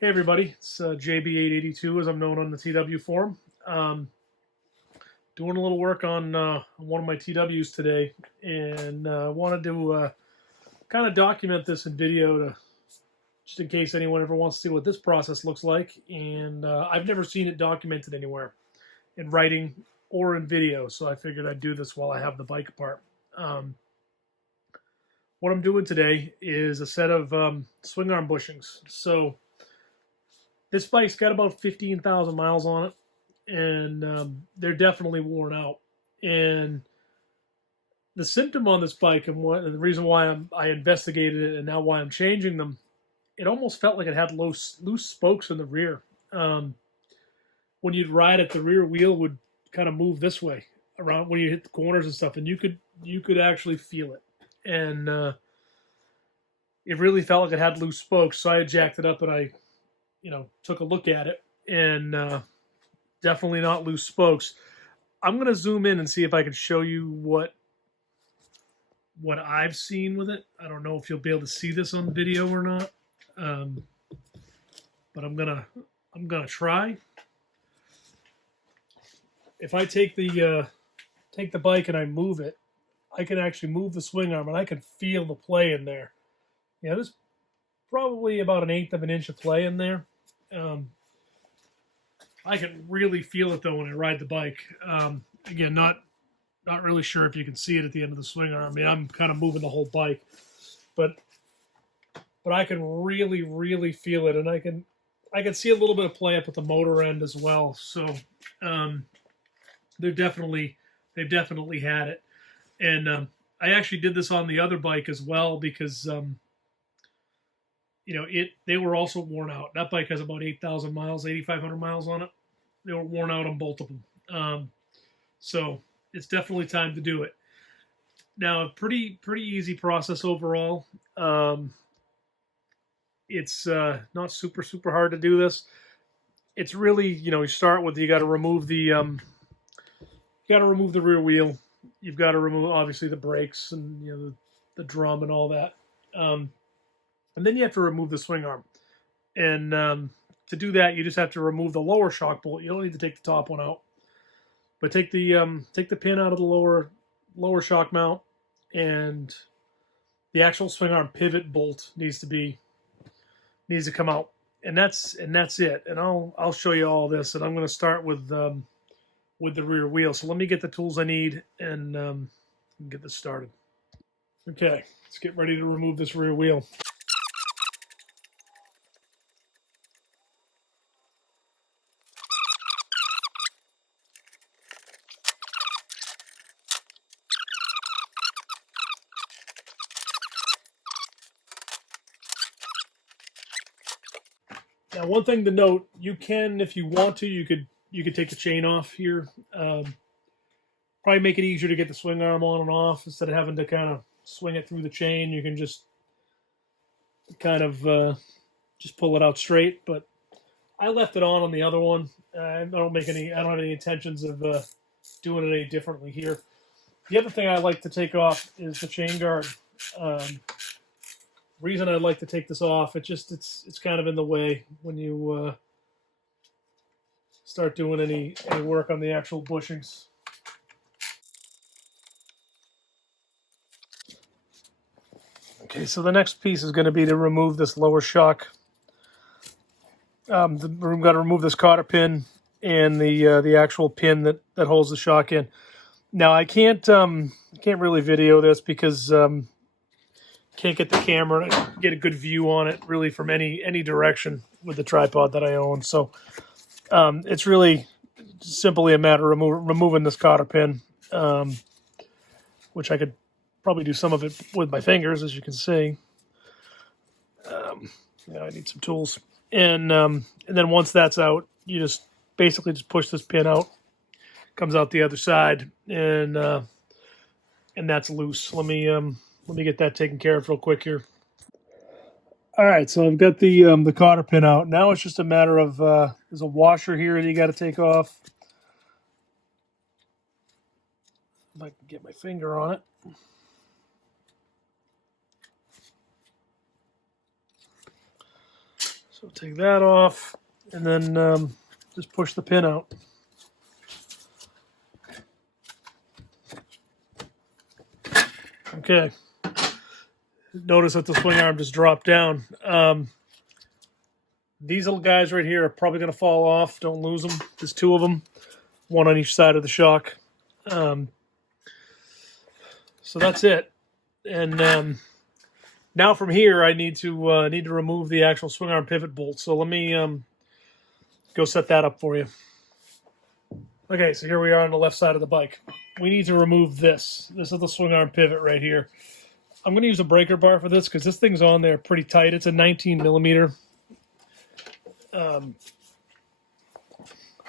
Hey everybody, it's JB882 as I'm known on the TW forum. Doing a little work on one of my TWs today, and wanted to kind of document this in video just in case anyone ever wants to see what this process looks like. And I've never seen it documented anywhere in writing or in video, so I figured I'd do this while I have the bike apart. What I'm doing today is a set of Swingarm Bushings. So this bike's got about 15,000 miles on it, and they're definitely worn out. And the symptom on this bike, and the reason why I investigated it, and now why I'm changing them, it almost felt like it had loose spokes in the rear. When you'd ride it, the rear wheel would kind of move this way around when you hit the corners and stuff, and you could actually feel it. And it really felt like it had loose spokes. So I jacked it up and I took a look at it, and definitely not loose spokes. I'm going to zoom in and see if I can show you what I've seen with it. I don't know if you'll be able to see this on video or not, but I'm gonna try. If I take the bike and I move it, I can actually move the swing arm and I can feel the play in there. Yeah, there's probably about 1/8 of an inch of play in there. I can really feel it though when I ride the bike. Again, not really sure if you can see it at the end of the swing arm. I mean, I'm kind of moving the whole bike, but I can really feel it, and I can see a little bit of play up at the motor end as well. So they've definitely had it, and I actually did this on the other bike as well because they were also worn out. That bike has about 8,000 miles, 8,500 miles on it. They were worn out on both of them. So it's definitely time to do it. Now, a pretty easy process overall. It's not super hard to do this. It's really, you start with, you got to remove the rear wheel. You've got to remove obviously the brakes and the drum and all that. And then you have to remove the swing arm. And to do that, you just have to remove the lower shock bolt. You don't need to take the top one out, but take the pin out of the lower shock mount, and the actual swing arm pivot bolt needs to come out. And that's it. And I'll show you all this. And I'm going to start with the rear wheel. So let me get the tools I need and get this started. Okay, let's get ready to remove this rear wheel. Now, one thing to note: you can, if you want to, you could take the chain off here. Probably make it easier to get the swing arm on and off instead of having to kind of swing it through the chain. You can just kind of just pull it out straight. But I left it on the other one. I don't have any intentions of doing it any differently here. The other thing I like to take off is the chain guard. Reason I'd like to take this off, it's kind of in the way when you start doing any work on the actual bushings. Okay, so the next piece is going to be to remove this lower shock. We've got to remove this cotter pin and the actual pin that holds the shock in. Now I can't really video this because can't get the camera to get a good view on it really from any direction with the tripod that I own. So it's really simply a matter of removing this cotter pin, which I could probably do some of it with my fingers, as you can see. I need some tools, and then once that's out, you just basically just push this pin out, comes out the other side, and that's loose. Let me get that taken care of real quick here. All right, so I've got the cotter pin out. Now it's just a matter of there's a washer here that you got to take off. If I can get my finger on it. So take that off, and then just push the pin out. Okay. Notice that the swing arm just dropped down. These little guys right here are probably going to fall off. Don't lose them. There's two of them, one on each side of the shock. So that's it. And now from here, I need to remove the actual swing arm pivot bolt. So let me go set that up for you. Okay, so here we are on the left side of the bike. We need to remove this. This is the swing arm pivot right here. I'm going to use a breaker bar for this because this thing's on there pretty tight. It's a 19 millimeter. The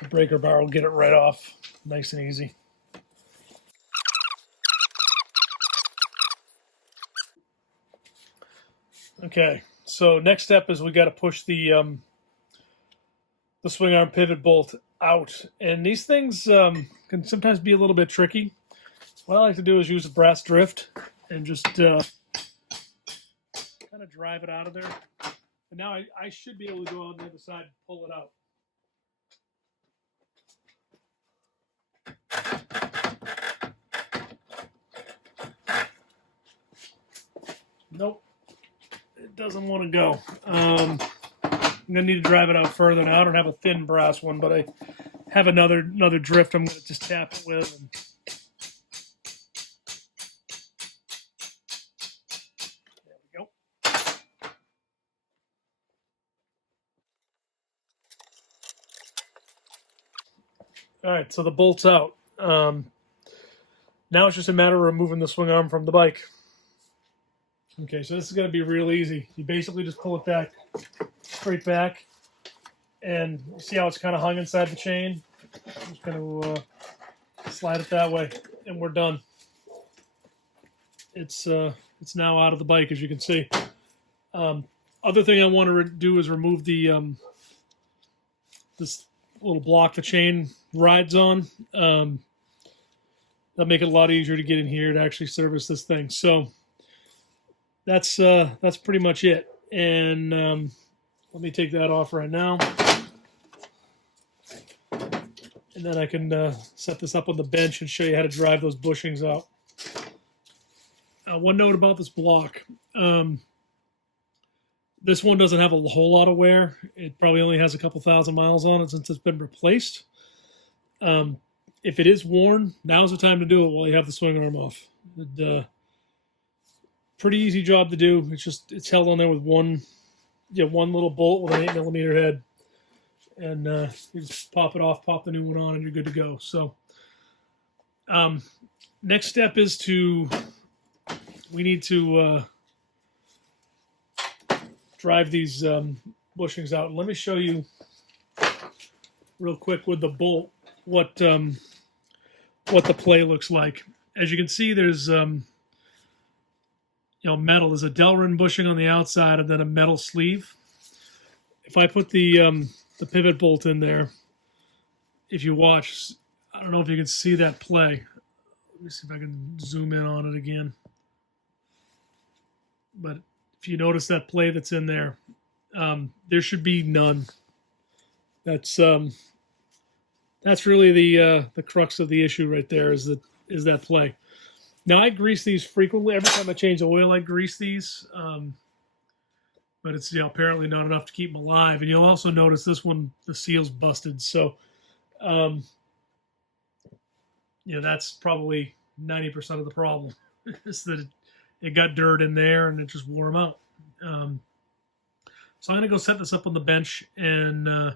breaker bar will get it right off, nice and easy. Okay, so next step is we got to push the swing arm pivot bolt out, and these things can sometimes be a little bit tricky. What I like to do is use a brass drift and just kind of drive it out of there. And now I should be able to go out on the other side and pull it out. Nope, it doesn't want to go. I'm gonna need to drive it out further. Now I don't have a thin brass one, but I have another drift I'm gonna just tap it with. And there we go. All right, so the bolt's out. Now it's just a matter of removing the swing arm from the bike. Okay, so this is going to be real easy. You basically just pull it back, straight back, and you see how it's kind of hung inside the chain? I'm just going to slide it that way, and we're done. It's now out of the bike, as you can see. Other thing I want to do is remove the this little block the chain rides on. That'll make it a lot easier to get in here to actually service this thing. So that's pretty much it. And let me take that off right now. And then I can set this up on the bench and show you how to drive those bushings out. One note about this block. This one doesn't have a whole lot of wear. It probably only has a couple thousand miles on it since it's been replaced. If it is worn, now's the time to do it while you have the swing arm off. Pretty easy job to do. It's held on there with one little bolt with an 8 millimeter head, and you just pop it off, pop the new one on, and you're good to go. So, next step is we need to drive these bushings out. And let me show you real quick with the bolt what the play looks like. As you can see, there's metal. There's a Delrin bushing on the outside and then a metal sleeve. If I put the pivot bolt in there, if you watch, I don't know if you can see that play. Let me see if I can zoom in on it again. But if you notice that play that's in there, there should be none. That's really the crux of the issue right there is that play. Now I grease these frequently. Every time I change the oil, I grease these. But it's apparently not enough to keep them alive. And you'll also notice this one, the seal's busted. So, that's probably 90% of the problem. Is that it got dirt in there and it just wore them out. So I'm going to go set this up on the bench and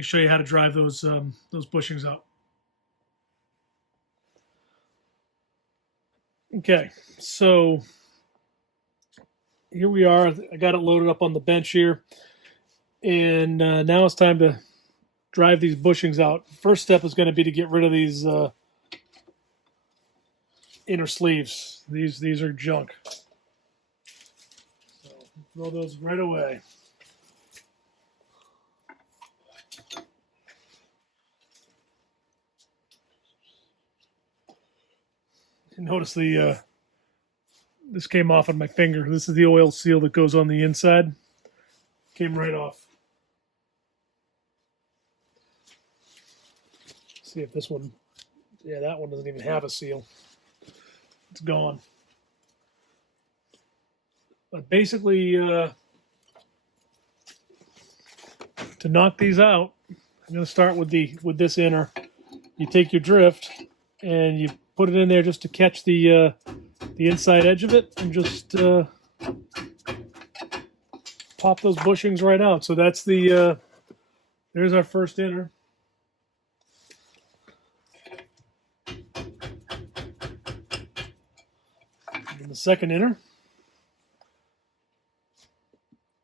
show you how to drive those bushings out. Okay, so here we are. I got it loaded up on the bench here. And now it's time to drive these bushings out. First step is going to be to get rid of these inner sleeves. These are junk. So throw those right away. Notice this came off on my finger. This is the oil seal that goes on the inside. came right off. See if this one, yeah, that one doesn't even have a seal. It's gone. But basically, to knock these out, I'm going to start with this inner. You take your drift and you put it in there just to catch the inside edge of it, and just pop those bushings right out. So that's there's our first inner. And the second inner.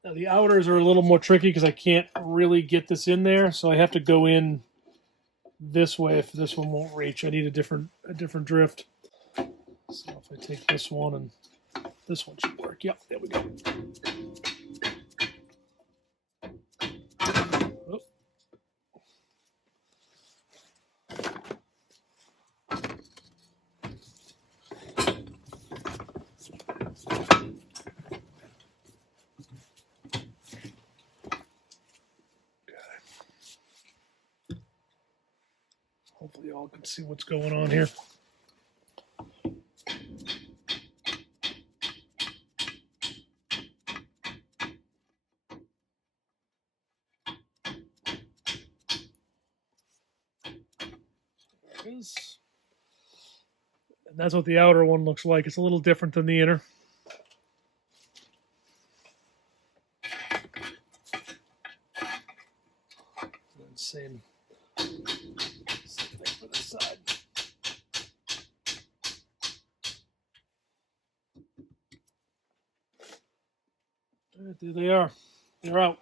Now the outers are a little more tricky because I can't really get this in there, so I have to go in this way if this one won't reach. I need a different drift. So if I take this one, and this one should work. Yep, there we go. Oh. Hopefully y'all can see what's going on here. There it is. And that's what the outer one looks like. It's a little different than the inner. And same thing for this side. There they are. They're out.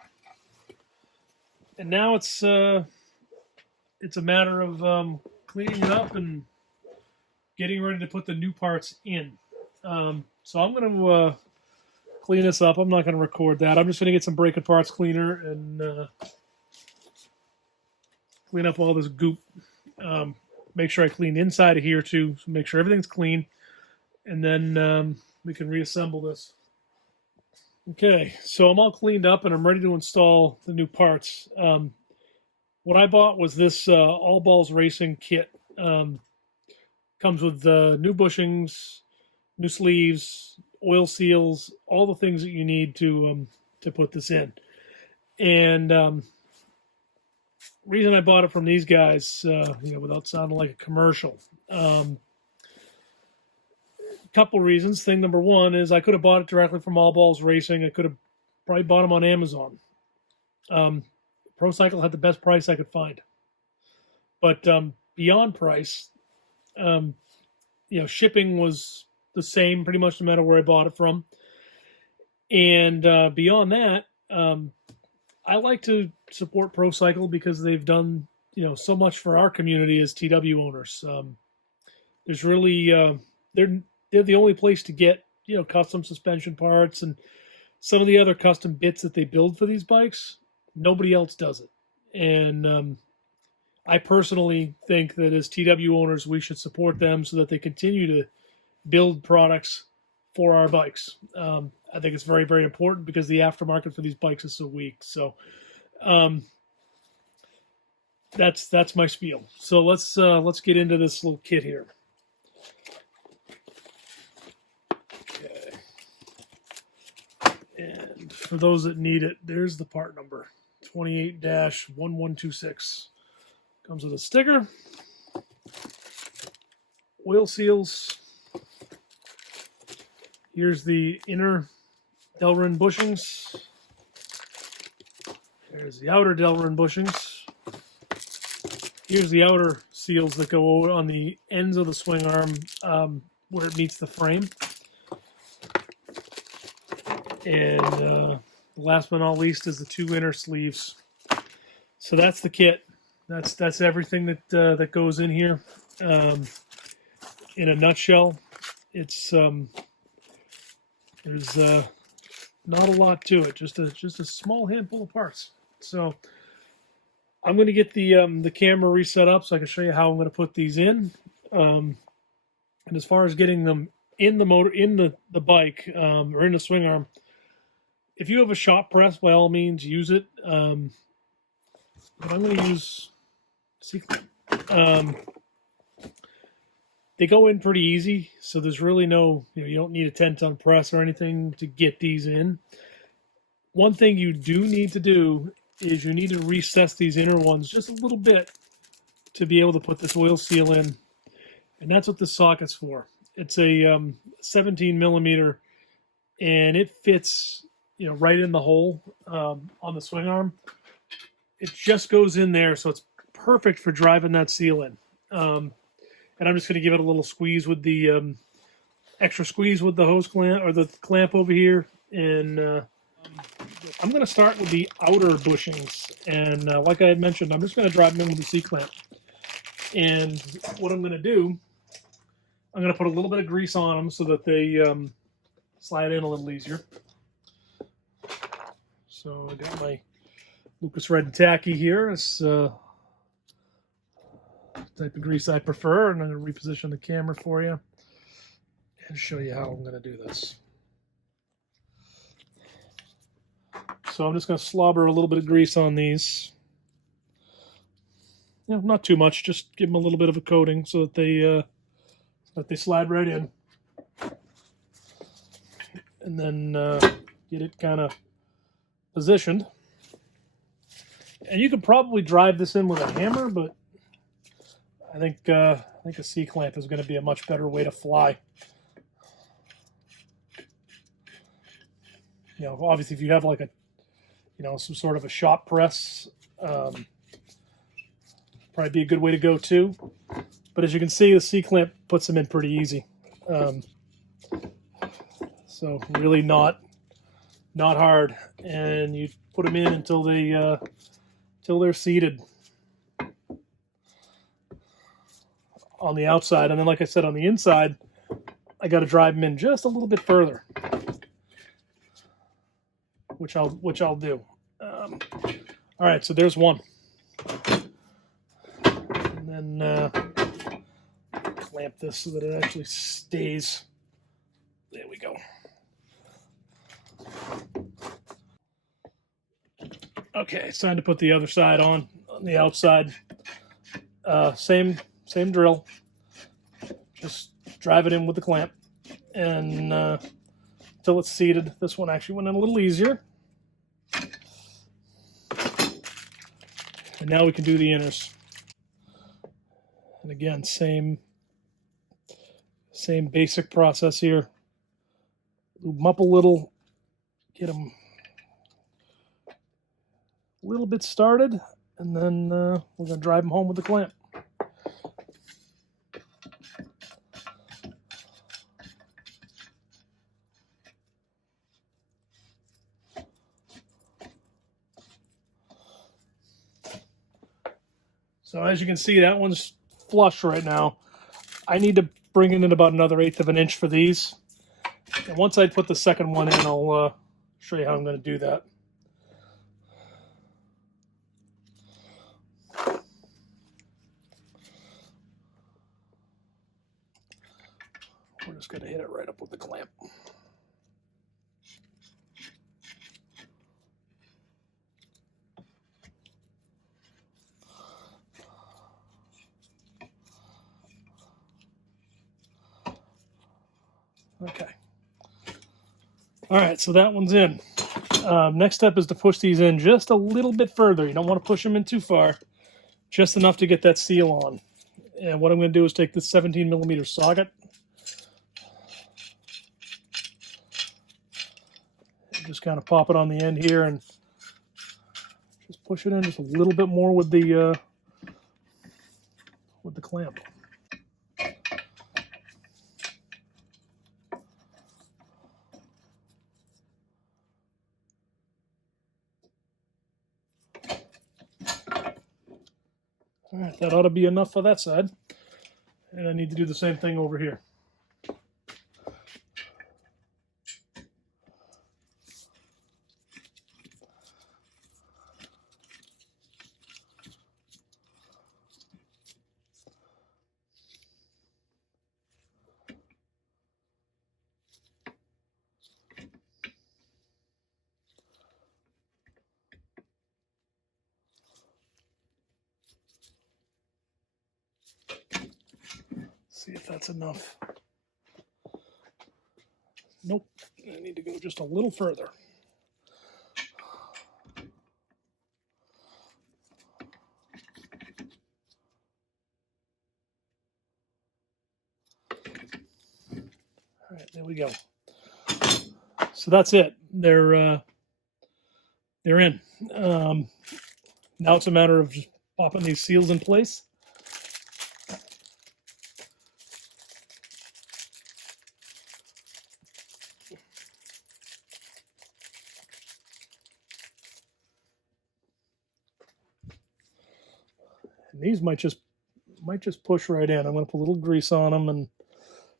And now it's a matter of cleaning it up and getting ready to put the new parts in. So I'm going to clean this up. I'm not going to record that. I'm just going to get some break parts cleaner and clean up all this goop. Make sure I clean inside of here too. So make sure everything's clean, and then we can reassemble this. Okay, so I'm all cleaned up and I'm ready to install the new parts. What I bought was this All Balls Racing kit. Comes with new bushings, new sleeves, oil seals, all the things that you need to put this in. And reason I bought it from these guys, without sounding like a commercial. Couple reasons. Thing number one is I could have bought it directly from All Balls Racing. I could have probably bought them on Amazon. ProCycle had the best price I could find. But beyond price, shipping was the same pretty much no matter where I bought it from. And beyond that, I like to support ProCycle because they've done so much for our community as TW owners. There's really they're the only place to get custom suspension parts and some of the other custom bits that they build for these bikes. Nobody else does it. And I personally think that as TW owners, we should support them so that they continue to build products for our bikes. I think it's very, very important because the aftermarket for these bikes is so weak. So that's my spiel. So let's get into this little kit here. Okay. And for those that need it, there's the part number, 28-1126. Comes with a sticker, oil seals. Here's the inner Delrin bushings. There's the outer Delrin bushings. Here's the outer seals that go on the ends of the swing arm where it meets the frame. And last but not least is the two inner sleeves. So that's the kit. That's everything that goes in here. In a nutshell, it's there's not a lot to it. Just a small handful of parts. So I'm going to get the camera reset up so I can show you how I'm going to put these in. And as far as getting them in the motor, in the bike, or in the swing arm, If you have a shop press, by all means, use it. But I'm going to use C-clamp. They go in pretty easy, so there's really no, you don't need a 10-ton press or anything to get these in. One thing you do need to do is you need to recess these inner ones just a little bit to be able to put this oil seal in, and that's what this socket's for. It's a 17 millimeter, and it fits, right in the hole on the swing arm. It just goes in there, so it's perfect for driving that seal in. And I'm just going to give it a little squeeze with the extra squeeze with the hose clamp or the clamp over here, and I'm going to start with the outer bushings. And like I had mentioned, I'm just going to drive them in with the C-clamp. And what I'm going to do, I'm going to put a little bit of grease on them so that they slide in a little easier. So I got my Lucas Red and Tacky here. It's type of grease I prefer, and I'm going to reposition the camera for you and show you how I'm going to do this. So I'm just going to slobber a little bit of grease on these. Not too much, just give them a little bit of a coating so that they slide right in. And then get it kind of positioned. And you could probably drive this in with a hammer, but I think a C-clamp is going to be a much better way to fly. Obviously, if you have like a, some sort of a shop press, probably be a good way to go too. But as you can see, the C-clamp puts them in pretty easy. So really not hard, and you put them in until they're seated on the outside, and then like I said, on the inside, I got to drive them in just a little bit further, which I'll do. All right, so there's one, and then clamp this so that it actually stays. There we go. Okay, it's time to put the other side on the outside. Same drill. Just drive it in with the clamp, and until it's seated. This one actually went in a little easier. And now we can do the inners. And again, same basic process here. Lube them up a little, get them a little bit started, and then we're going to drive them home with the clamp. So as you can see, that one's flush right now. I need to bring it in about another 1/8 of an inch for these. And once I put the second one in, I'll show you how I'm going to do that. We're just going to hit it right up with the clamp. Okay. All right, so that one's in. Next step is to push these in just a little bit further. You don't want to push them in too far, just enough to get that seal on. And what I'm going to do is take this 17 millimeter socket and just kind of pop it on the end here and just push it in just a little bit more with the clamp. All right, that ought to be enough for that side. And I need to do the same thing over here. that's enough. Nope, I need to go just a little further. All right, there we go. So that's it. They're in. Now it's a matter of just popping these seals in place. And these might just push right in. I'm going to put a little grease on them and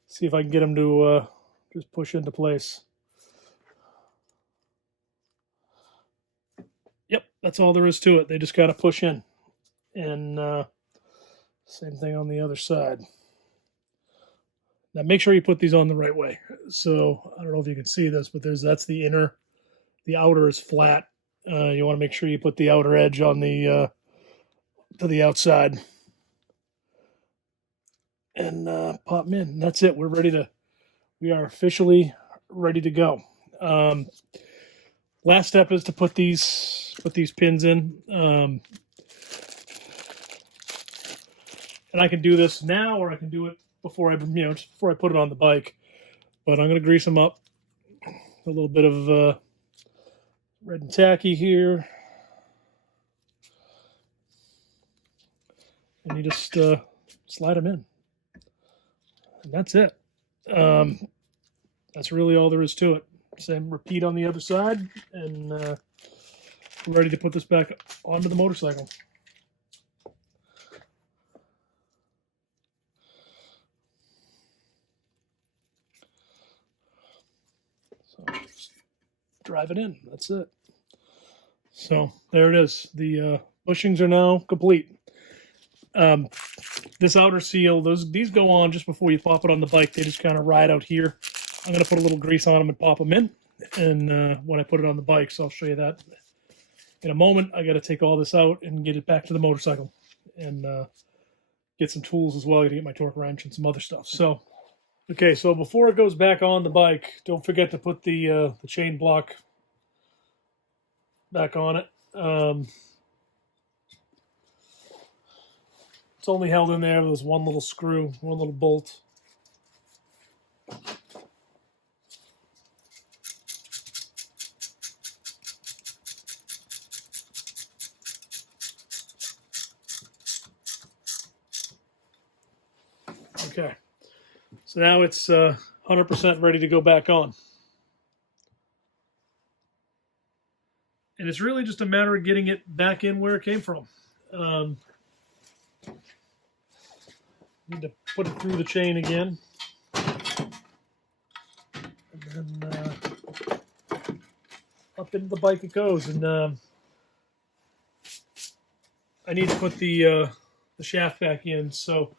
see if I can get them to just push into place. Yep, that's all there is to it. They just got to push in. And same thing on the other side. Now make sure you put these on the right way. So I don't know if you can see this, but that's the inner. The outer is flat. You want to make sure you put the outer edge on the to the outside. And pop them in. And that's it. We are officially ready to go. Last step is to put these pins in. And I can do this now, or I can do it before just before I put it on the bike. But I'm going to grease them up. A little bit of red and tacky here. And you just slide them in. And that's it. That's really all there is to it. Same repeat on the other side, and we're ready to put this back onto the motorcycle. So just drive it in. That's it. So there it is. The bushings are now complete. This outer seal, these go on just before you pop it on the bike. They just kind of ride out here. I'm going to put a little grease on them and pop them in. And when I put it on the bike, so I'll show you that in a moment. I got to take all this out and get it back to the motorcycle and get some tools as well. I got to get my torque wrench and some other stuff. So, okay, so before it goes back on the bike, don't forget to put the chain block back on it. It's only held in there. There's one little screw, one little bolt. Okay, so now it's 100% ready to go back on. And it's really just a matter of getting it back in where it came from. Need to put it through the chain again. And then up into the bike it goes. And I need to put the shaft back in. So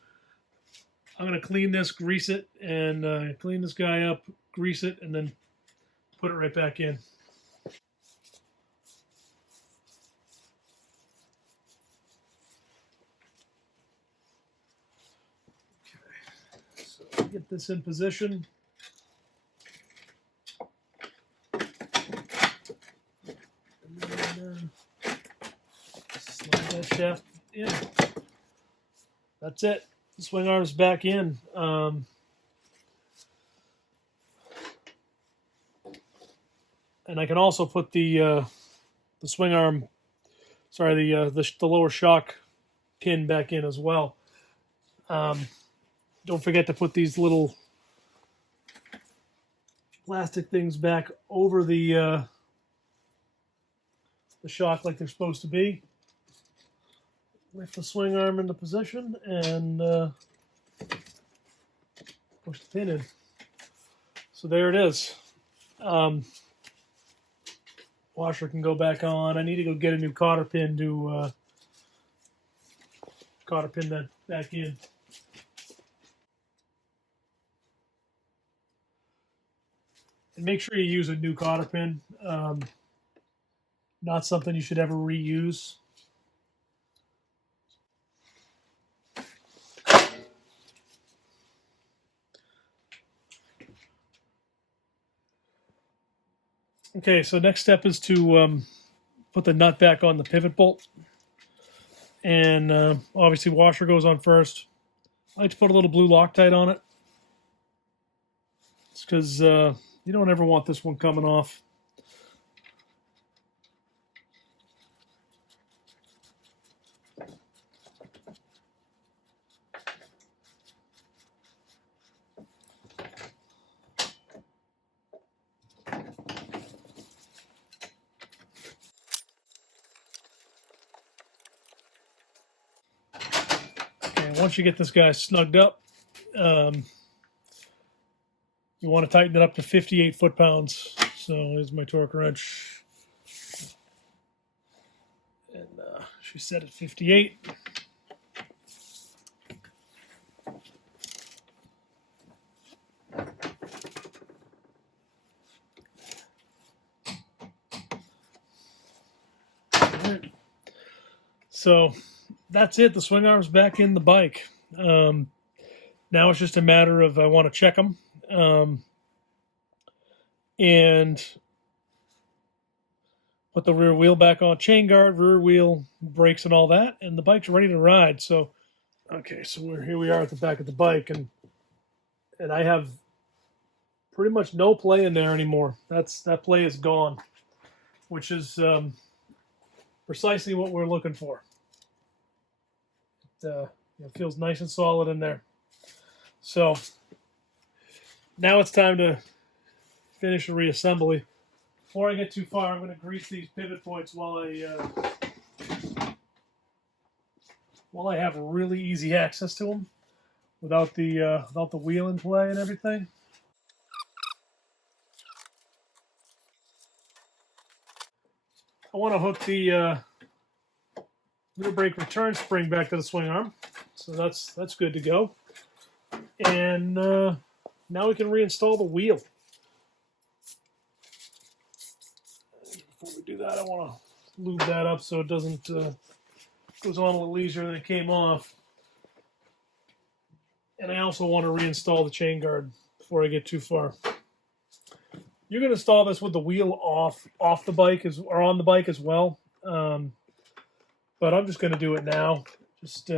I'm going to clean this, grease it, and clean this guy up, grease it, and then put it right back in. Okay, so get this in position. And then slide that shaft in. That's it. The swing arm's back in. And I can also put the swing arm, sorry, the lower shock pin back in as well. Don't forget to put these little plastic things back over the shock like they're supposed to be. Lift the swing arm into position and push the pin in. So there it is. Washer can go back on. I need to go get a new cotter pin to cotter pin that back in. And make sure you use a new cotter pin. Not something you should ever reuse. Okay, so next step is to put the nut back on the pivot bolt. And obviously washer goes on first. I like to put a little blue Loctite on it. It's because you don't ever want this one coming off. Okay, once you get this guy snugged up, you want to tighten it up to 58 foot-pounds. So here's my torque wrench. And she's set at 58. So that's it. The swing arm's back in the bike. Now it's just a matter of I want to check them. And put the rear wheel back on, chain guard, rear wheel, brakes, and all that, and the bike's ready to ride. So, okay, so here we are at the back of the bike, and I have pretty much no play in there anymore. That play is gone, which is precisely what we're looking for. It feels nice and solid in there. So now it's time to finish the reassembly. Before I get too far, I'm going to grease these pivot points while I have really easy access to them without the wheel in play and everything. I want to hook the rear brake return spring back to the swing arm, so that's good to go. And now we can reinstall the wheel. Before we do that, I want to lube that up so it doesn't goes on a little easier than it came off. And I also want to reinstall the chain guard before I get too far. You're going to install this with the wheel off the bike or on the bike as well. But I'm just going to do it now. Just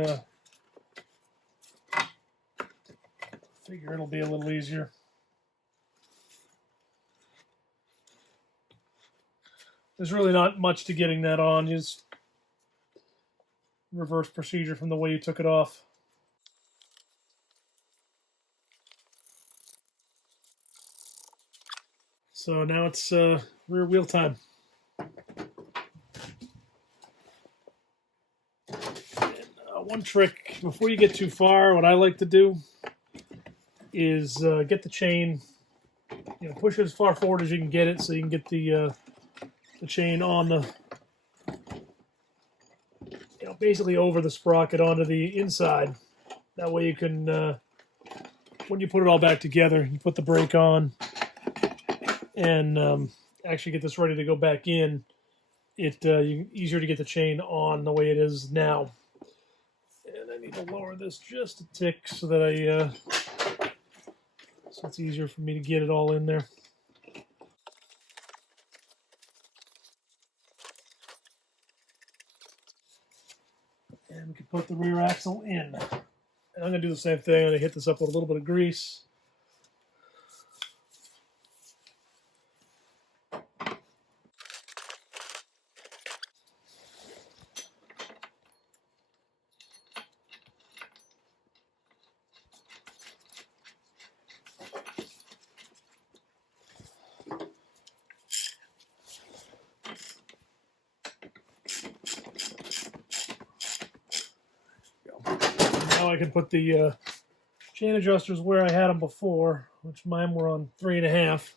figure it'll be a little easier. There's really not much to getting that on. Just reverse procedure from the way you took it off. So now it's rear wheel time. And, one trick before you get too far, what I like to do is get the chain, push it as far forward as you can get it, so you can get the chain on the, basically over the sprocket onto the inside. That way you can, when you put it all back together, you put the brake on and actually get this ready to go back in. Easier to get the chain on the way it is now. And I need to lower this just a tick so that so it's easier for me to get it all in there. And we can put the rear axle in. And I'm going to do the same thing. I'm going to hit this up with a little bit of grease. Now I can put the chain adjusters where I had them before, which mine were on 3.5.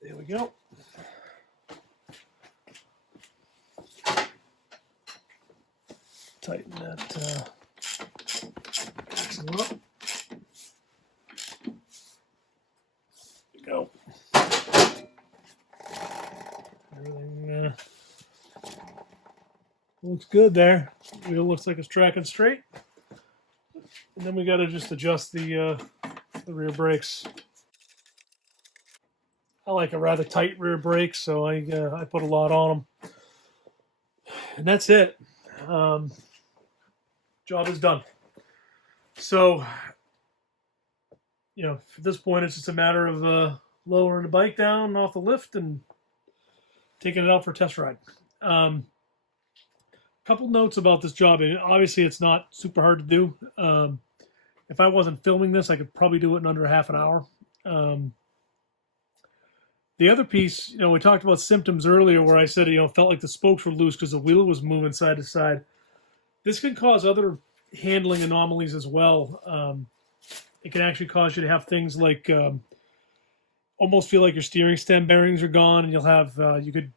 There we go. Tighten that axle up. There we go. Everything looks good there. Wheel looks like it's tracking straight. And then we got to just adjust the the rear brakes. I like a rather tight rear brake, so I put a lot on them, and that's it. Job is done. So, at this point, it's just a matter of lowering the bike down off the lift and taking it out for a test ride. Couple notes about this job. And obviously, it's not super hard to do. If I wasn't filming this, I could probably do it in under half an hour. The other piece, we talked about symptoms earlier where I said, felt like the spokes were loose because the wheel was moving side to side. This can cause other handling anomalies as well. It can actually cause you to have things like almost feel like your steering stem bearings are gone, and you'll have, you could,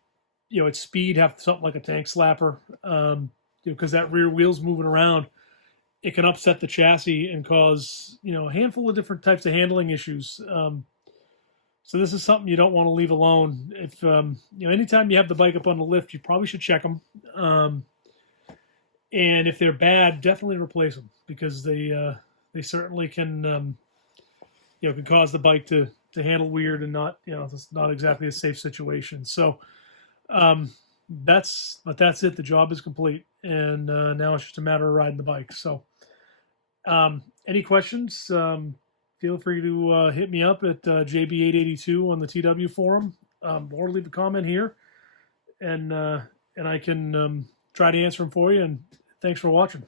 at speed have something like a tank slapper, because that rear wheel's moving around. It can upset the chassis and cause, a handful of different types of handling issues. So this is something you don't want to leave alone. If, anytime you have the bike up on the lift, you probably should check them. And if they're bad, definitely replace them, because they certainly can, can cause the bike to handle weird and not, it's not exactly a safe situation. So that's it. The job is complete, and now it's just a matter of riding the bike. So any questions? Feel free to hit me up at JB882 on the TW forum, or leave a comment here, and I can try to answer them for you. And thanks for watching.